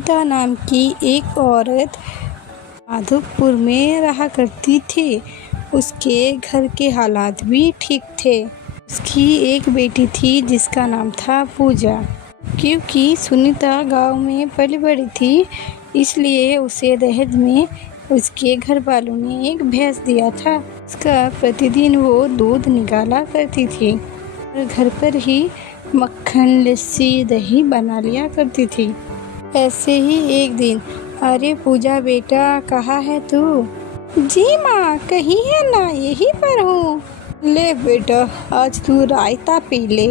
गीता नाम की एक औरत माधोपुर में रहा करती थी। उसके घर के हालात भी ठीक थे। उसकी एक बेटी थी जिसका नाम था पूजा। क्योंकि सुनीता गांव में पली बड़ी थी, इसलिए उसे दहेज में उसके घर वालों ने एक भैंस दिया था। उसका प्रतिदिन वो दूध निकाला करती थी और घर पर ही मक्खन, लस्सी, दही बना लिया करती थी। ऐसे ही एक दिन, अरे पूजा बेटा, कहाँ है तू? जी माँ, कहीं है ना, यहीं पर हूँ। ले बेटा, आज तू रायता पी ले।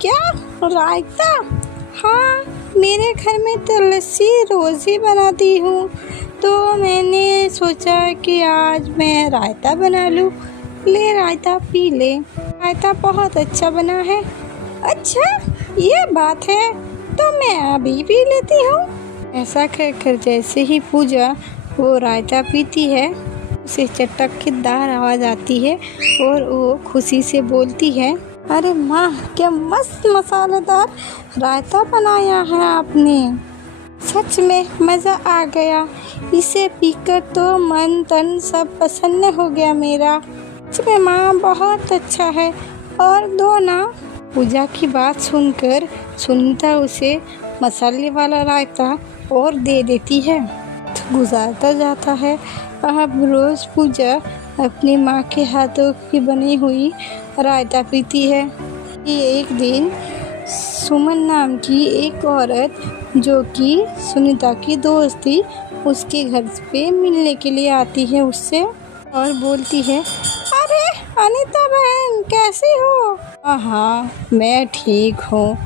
क्या रायता? हाँ, मेरे घर में तो लस्सी रोज ही बनाती हूँ, तो मैंने सोचा कि आज मैं रायता बना लूँ। ले रायता पी ले, रायता बहुत अच्छा बना है। अच्छा, ये बात है, तो मैं अभी पी लेती हूँ। ऐसा कहकर जैसे ही पूजा वो रायता पीती है, उसे चटकदार आवाज़ आती है और वो खुशी से बोलती है, अरे माँ, क्या मस्त मसालेदार रायता बनाया है आपने। सच में मज़ा आ गया। इसे पीकर तो मन तन सब प्रसन्न हो गया मेरा। सच में माँ, बहुत अच्छा है, और दो ना। पूजा की बात सुनकर सुनीता उसे मसाले वाला रायता और दे देती है। गुजारता जाता है। अब रोज़ पूजा अपनी माँ के हाथों की बनी हुई रायता पीती है। एक दिन सुमन नाम की एक औरत, जो कि सुनीता की दोस्त थी, उसके घर पे मिलने के लिए आती है उससे और बोलती है, अरे अनीता बहन, कैसी हो? हाँ, मैं ठीक हूँ,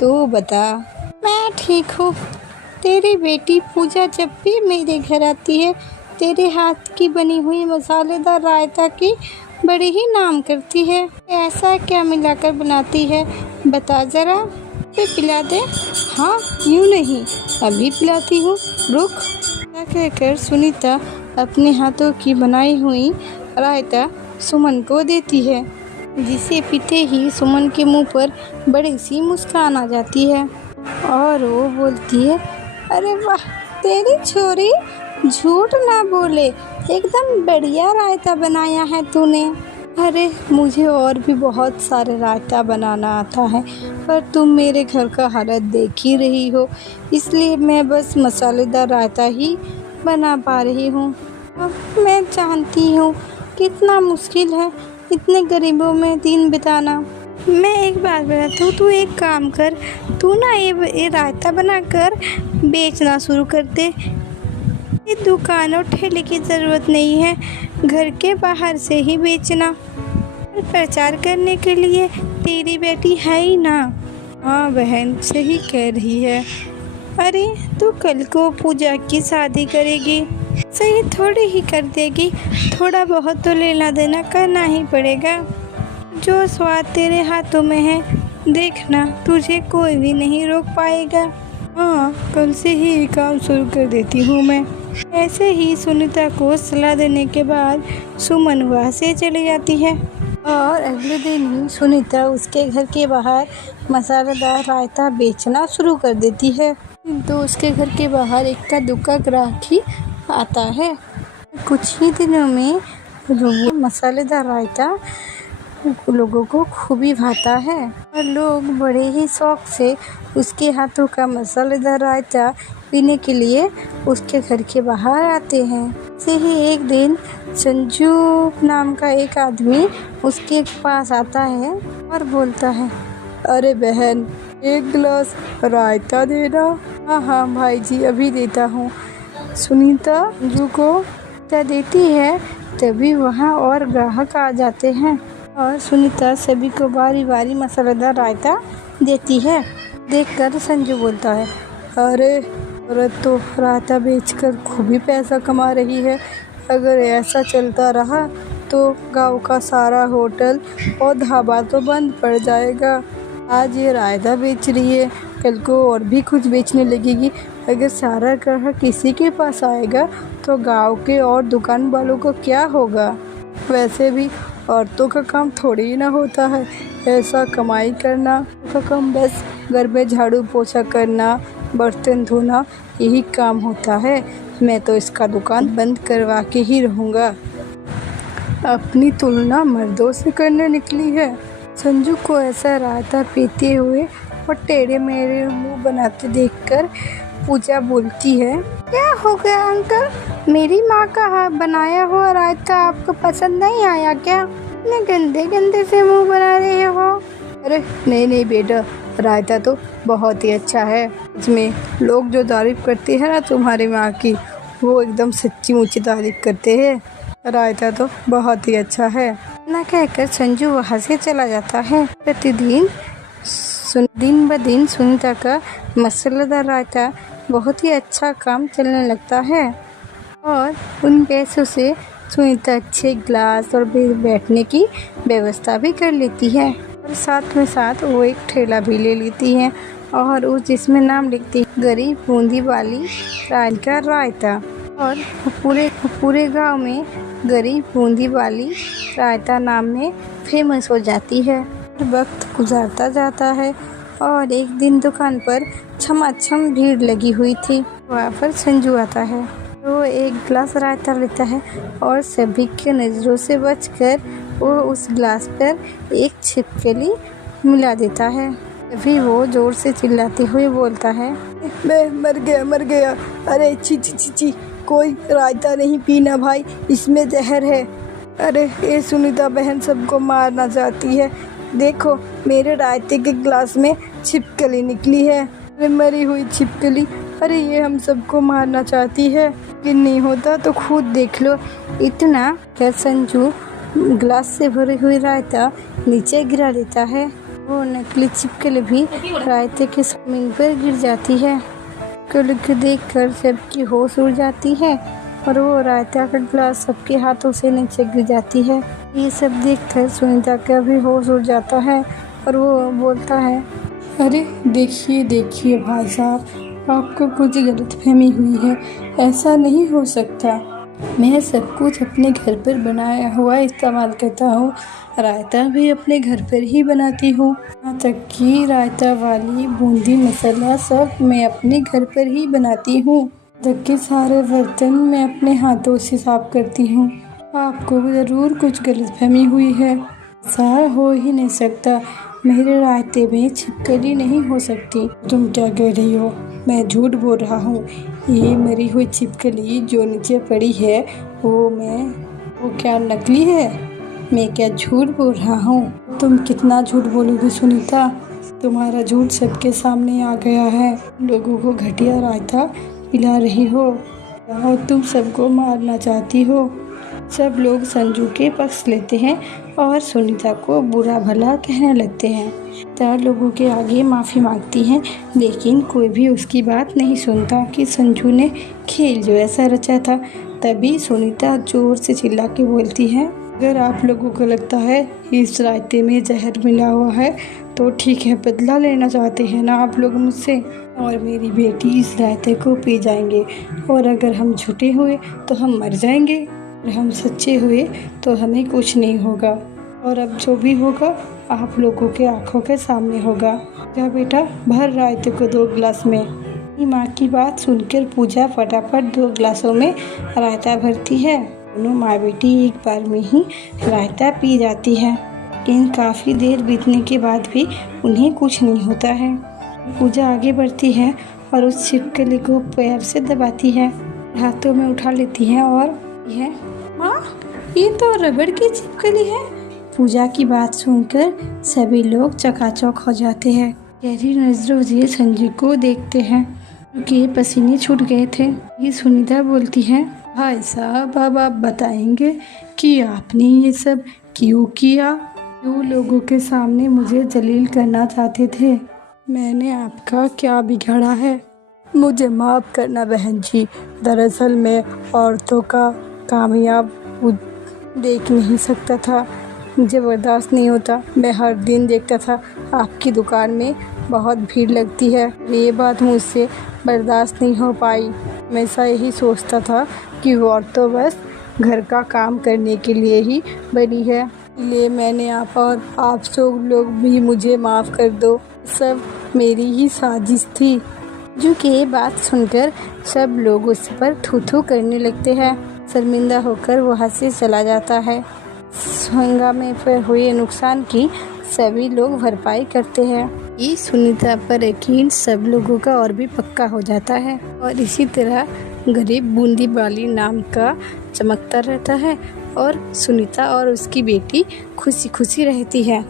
तू बता। मैं ठीक हूँ। तेरी बेटी पूजा जब भी मेरे घर आती है, तेरे हाथ की बनी हुई मसालेदार रायता की बड़ी ही नाम करती है। ऐसा क्या मिलाकर बनाती है, बता जरा, फिर पिला दे। हाँ, यूँ नहीं, अभी पिलाती हूँ, रुक। ऐसा कहकर सुनीता अपने हाथों की बनाई हुई रायता सुमन को देती है, जिसे पीते ही सुमन के मुंह पर बड़ी सी मुस्कान आ जाती है और वो बोलती है, अरे वाह, तेरी छोरी झूठ ना बोले, एकदम बढ़िया रायता बनाया है तूने। अरे, मुझे और भी बहुत सारे रायता बनाना आता है, पर तुम मेरे घर का हालत देख ही रही हो, इसलिए मैं बस मसालेदार रायता ही बना पा रही हूँ। अब मैं जानती हूँ कितना मुश्किल है इतने गरीबों में दिन बिताना। मैं एक बात बताती हूँ, तू एक काम कर, तू ना ये रायता बनाकर बेचना शुरू कर दे। ये दुकान और ठेले की ज़रूरत नहीं है, घर के बाहर से ही बेचना। प्रचार करने के लिए तेरी बेटी है ही ना। हाँ बहन, सही कह रही है। अरे, तू कल को पूजा की शादी करेगी, सही थोड़ी ही कर देगी, थोड़ा बहुत तो लेना देना करना ही पड़ेगा। जो स्वाद तेरे हाथों में है, देखना, तुझे कोई भी नहीं रोक पाएगा। हाँ, कल से ही काम शुरू कर देती हूँ मैं। ऐसे ही सुनीता को सलाह देने के बाद सुमन वहाँ से चली जाती है और अगले दिन ही सुनीता उसके घर के बाहर मसालेदार रायता बेचना शुरू कर देती है। तो उसके घर के बाहर इक्का दुक्का ग्राहक ही आता है। कुछ ही दिनों में वो मसालेदार रायता लोगों को खूब ही भाता है और लोग बड़े ही शौक से उसके हाथों का मसालेदार रायता पीने के लिए उसके घर के बाहर आते हैं। ऐसे ही एक दिन संजू नाम का एक आदमी उसके पास आता है और बोलता है, अरे बहन, एक गिलास रायता देना। हाँ हाँ भाई जी, अभी देता हूँ। सुनीता संजू को देती है, तभी वहाँ और ग्राहक आ जाते हैं और सुनीता सभी को बारी बारी मसालेदार रायता देती है। देखकर संजू बोलता है, अरे औरत तो रायता बेचकर खूब ही पैसा कमा रही है। अगर ऐसा चलता रहा तो गांव का सारा होटल और ढाबा तो बंद पड़ जाएगा। आज ये रायता बेच रही है, कल को और भी कुछ बेचने लगेगी। अगर सारा ग्राहक किसी के पास आएगा तो गांव के और दुकान वालों को क्या होगा। वैसे भी औरतों का काम थोड़ी ही ना होता है ऐसा कमाई करना का काम, बस घर में झाड़ू पोछा करना, बर्तन धोना यही काम होता है। मैं तो इसका दुकान बंद करवा के ही रहूँगा। अपनी तुलना मर्दों से करने निकली है। संजू को ऐसा रायता पीते हुए और टेढ़े मेढ़े मुंह बनाते देखकर पूजा बोलती है, क्या हो गया अंकल, मेरी माँ का बनाया हुआ रायता आपको पसंद नहीं आया क्या? इतने गंदे गंदे से मुंह बना रहे हो। अरे नहीं बेटा, रायता तो बहुत ही अच्छा है। इसमें लोग जो तारीफ करते हैं ना तुम्हारी माँ की, वो एकदम सच्ची मुच्ची तारीफ करते हैं। रायता तो बहुत ही अच्छा है। ना कहकर संजू वहाँ से चला जाता है। प्रतिदिन दिन ब दिन सुनीता का मसालेदार रायता बहुत ही अच्छा काम चलने लगता है और उन पैसों से सुनीता अच्छे ग्लास और बैठने की व्यवस्था भी कर लेती है और साथ में साथ वो एक ठेला भी ले लेती है और उस जिसमें नाम लिखती है गरीब बूंदी वाली राय का रायता। और पूरे गांव में गरीब बूंदी वाली रायता नाम में फेमस हो जाती है। वक्त गुजारता जाता है और एक दिन दुकान पर छमाछम भीड़ लगी हुई थी। वहाँ पर संजू आता है। वो एक गिलास रायता लेता है और सभी के नज़रों से बचकर वो उस गिलास पर एक छिपकली मिला देता है। तभी वो जोर से चिल्लाते हुए बोलता है, मैं मर गया। अरे ची, कोई रायता नहीं पीना भाई, इसमें जहर है। अरे ये सुनीता बहन सबको मारना चाहती है। देखो मेरे रायते के गिलास में छिपकली निकली है। अरे मरी हुई छिपकली, अरे ये हम सबको मारना चाहती है। कि नहीं होता तो खुद देख लो। इतना क्या संजू गिलास से भरी हुई रायता नीचे गिरा देता है। वो नकली छिपकली भी रायते के जमीन पर गिर जाती है। छिपकली को देखकर सबकी होश उड़ जाती है और वो रायता का गिलास सबके हाथों से नीचे गिर जाती है। ये सब देखकर सुनीता का भी होश उड़ जाता है और वो बोलता है, अरे देखिए भाई साहब, आपको कुछ गलतफहमी हुई है। ऐसा नहीं हो सकता। मैं सब कुछ अपने घर पर बनाया हुआ इस्तेमाल करता हूँ। रायता भी अपने घर पर ही बनाती हूँ। यहाँ तक कि रायता वाली बूंदी मसाला सब मैं अपने घर पर ही बनाती हूँ। तक के सारे बर्तन मैं अपने हाथों से साफ करती हूँ। आपको ज़रूर कुछ गलतफहमी हुई है। ऐसा हो ही नहीं सकता। मेरे रायते में छिपकली नहीं हो सकती। तुम क्या कह रही हो? मैं झूठ बोल रहा हूँ। ये मरी हुई छिपकली जो नीचे पड़ी है वो क्या नकली है? मैं क्या झूठ बोल रहा हूँ? तुम कितना झूठ बोलोगी सुनीता? तुम्हारा झूठ सबके सामने आ गया है। लोगों को घटिया रायता पिला रही हो और तुम सबको मारना चाहती हो। सब लोग संजू के पक्ष लेते हैं और सुनीता को बुरा भला कहने लगते हैं। 4 लोगों के आगे माफ़ी मांगती हैं, लेकिन कोई भी उसकी बात नहीं सुनता कि संजू ने खेल जो ऐसा रचा था। तभी सुनीता जोर से चिल्ला के बोलती है, अगर आप लोगों को लगता है इस रायते में जहर मिला हुआ है तो ठीक है, बदला लेना चाहते हैं ना आप लोग मुझसे, और मेरी बेटी इस रायते को पी जाएंगे। और अगर हम झूठे हुए तो हम मर जाएंगे, और हम सच्चे हुए तो हमें कुछ नहीं होगा। और अब जो भी होगा आप लोगों के आंखों के सामने होगा। जा बेटा, भर रायते को 2 गिलास में। माँ की बात सुनकर पूजा फटाफट 2 गिलासों में रायता भरती है। दोनों माँ बेटी एक बार में ही रायता पी जाती है। लेकिन काफ़ी देर बीतने के बाद भी उन्हें कुछ नहीं होता है। पूजा आगे बढ़ती है और उस छिपकली को पैर से दबाती है, हाथों में उठा लेती है और यह माँ, ये तो रबड़ की छिपकली है। पूजा की बात सुनकर सभी लोग चकाचौंध हो जाते हैं। गहरी नजरों से संजू को देखते हैं क्योंकि पसीने छूट गए थे। ये सुनीता बोलती है, भाई साहब अब आप बताएंगे कि आपने ये सब क्यों किया? क्यों लोगों के सामने मुझे जलील करना चाहते थे? मैंने आपका क्या बिगाड़ा है? मुझे माफ़ करना बहन जी। दरअसल मैं औरतों का कामयाब देख नहीं सकता था, मुझे बर्दाश्त नहीं होता। मैं हर दिन देखता था आपकी दुकान में बहुत भीड़ लगती है। ये बात मुझसे बर्दाश्त नहीं हो पाई। मैं ऐसा यही सोचता था कि वो औरतें बस घर का काम करने के लिए ही बनी है। इसलिए मैंने आप सब लोग भी मुझे माफ़ कर दो। सब मेरी ही साजिश थी। जो कि ये बात सुनकर सब लोग उस पर थू-थू करने लगते हैं। शर्मिंदा होकर वो वहाँ से चला जाता है। हंगामे पर हुए नुकसान की सभी लोग भरपाई करते हैं। ये सुनीता पर यकीन सब लोगों का और भी पक्का हो जाता है और इसी तरह गरीब बूंदी बाली नाम का चमकता रहता है और सुनीता और उसकी बेटी खुशी खुशी रहती है।